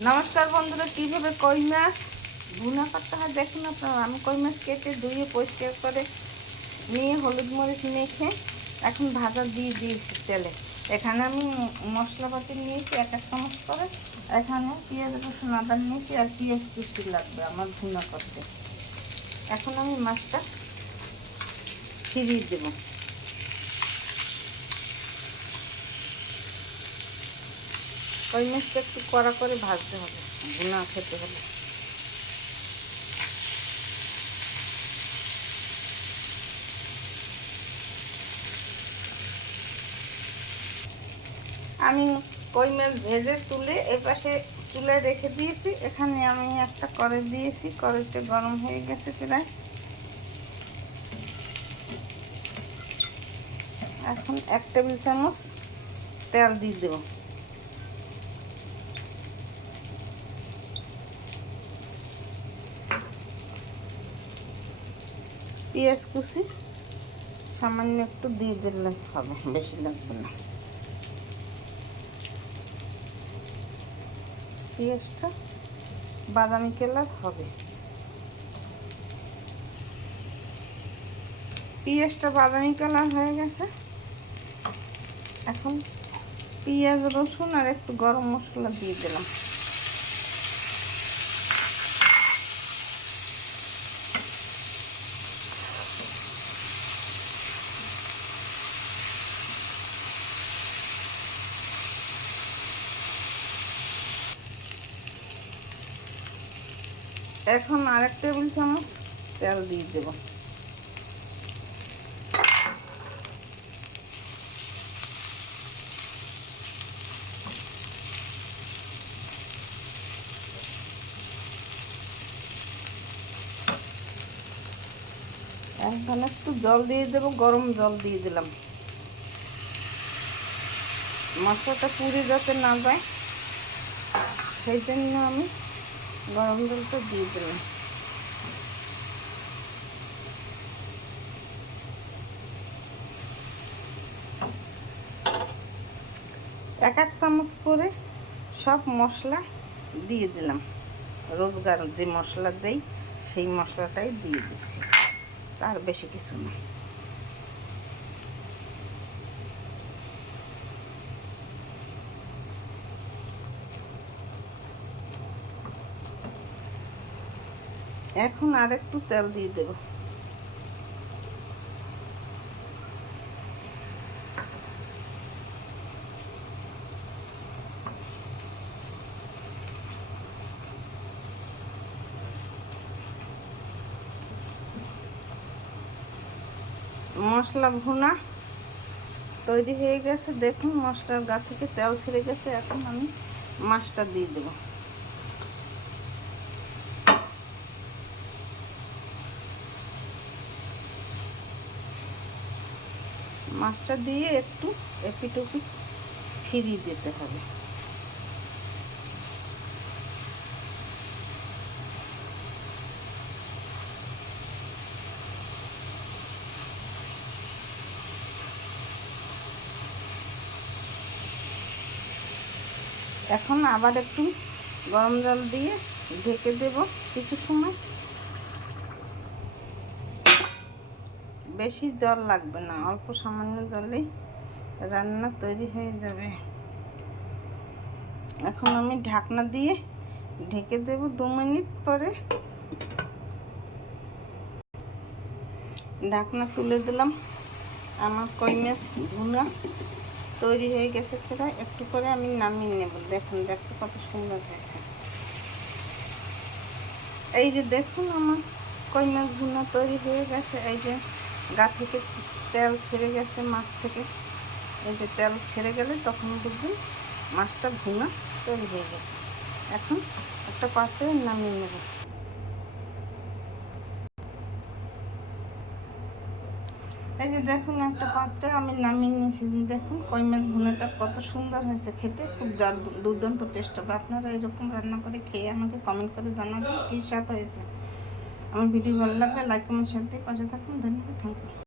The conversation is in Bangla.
নমস্কার বন্ধুরা কীভাবে কই মাছ? ভুনা করতে হয় দেখুন আপনারা আমি কই মাছ কেটে ধুয়ে পরিষ্কার করে নিয়ে হলুদ মরিচ মেখে এখন ভাজা দিয়ে দিয়েছি তেলে। এখানে আমি মশলাপাতি নিয়েছি, এক এক চামচ করে। এখানে পেঁয়াজ, রসুন, আদা নিয়েছি, আর পেঁয়াজ কুচি লাগবে আমার ভুনা করতে। এখন আমি মাছটা ফিরিয়ে দেবো। কই মাছটা একটু কড়া করে ভাজতে হবে ভুনা খেতে হলে আমি কই ভেজে তুলে এপাশে তুলে রেখে দিয়েছি, এখানে আমি একটা করে দিয়েছি, কড়াইটা গরম হয়ে গেছে প্রায়। এখন এক টেবিল চামচ তেল দিয়ে দেবো। পেঁয়াজ কুচি, সামান্য একটু দিয়ে দিলে হবে, বেশি লাগবে না। পেঁয়াজটা বাদামি কালার হবে। পেঁয়াজটা বাদামি কালার হয়ে গেছে। এখন পেঁয়াজ, রসুন আর একটু গরম মশলা দিয়ে দিলাম। এখন আরেক টেবিল চামচ তেল দিয়ে দেব। এখন একটু জল দিয়ে দেব, গরম জল দিয়ে দিলাম। মশলাটা পুড়ে যাতে না যায়, সেই জন্য আমি গরম জলটা দিয়ে দিলাম এক এক চামচ করে সব মশলা দিয়ে দিলাম। রোজগার যে মশলা দেই, সেই মশলাটাই দিয়ে দিচ্ছি। তার বেশি কিছু না। এখন আর একটু তেল দিয়ে দেব। মশলা ভুনা তৈরি হয়ে গেছে। দেখুন, মশলার গা থেকে তেল ছেড়ে গেছে। এখন আমি মাছটা দিয়ে দেবো। মাছটা দিয়ে একটু এপিটুপি ফিরিয়ে দিতে হবে। এখন আবার একটু গরম জল দিয়ে ঢেকে দেব কিছু সময়। বেশি জল লাগবে না, অল্প সামান্য জলেই রান্না তৈরি হয়ে যাবে। এখন আমি ঢাকনা দিয়ে ঢেকে দেব দু মিনিট পরে। ঢাকনা তুলে দিলাম। আমার কই মাছ ভুনা তৈরি হয়ে গেছে প্রায়। একটু করে আমি নামিয়ে নেব। দেখুন, দেখতে কত সুন্দর হয়েছে। এই যে দেখুন আমার কই মাছ ভুনা তৈরি হয়ে গেছে। এই যে গা থেকে তেল ছেড়ে গেছে মাছ থেকে। এই যে তেল ছেড়ে গেলে তখন বুঝবেন মাছটা ভুনা তৈরি হয়ে গেছে। এখন একটা পাত্রে নামিয়ে নেব। এই যে দেখুন একটা পাত্রে আমি নামিয়ে নিয়েছি। দেখুন কই মাছ ভুনাটা কত সুন্দর হয়েছে খেতে, খুব দার- দুর্দান্ত টেস্ট হবে। আপনারা এরকম রান্না করে খেয়ে আমাকে কমেন্ট করে জানাবেন কী স্বাদ হয়েছে। আমার ভিডিও ভালো লাগলে লাইক কমেন্ট শেয়ার দিয়ে পাশে থাকুন। ধন্যবাদ থ্যাংক ইউ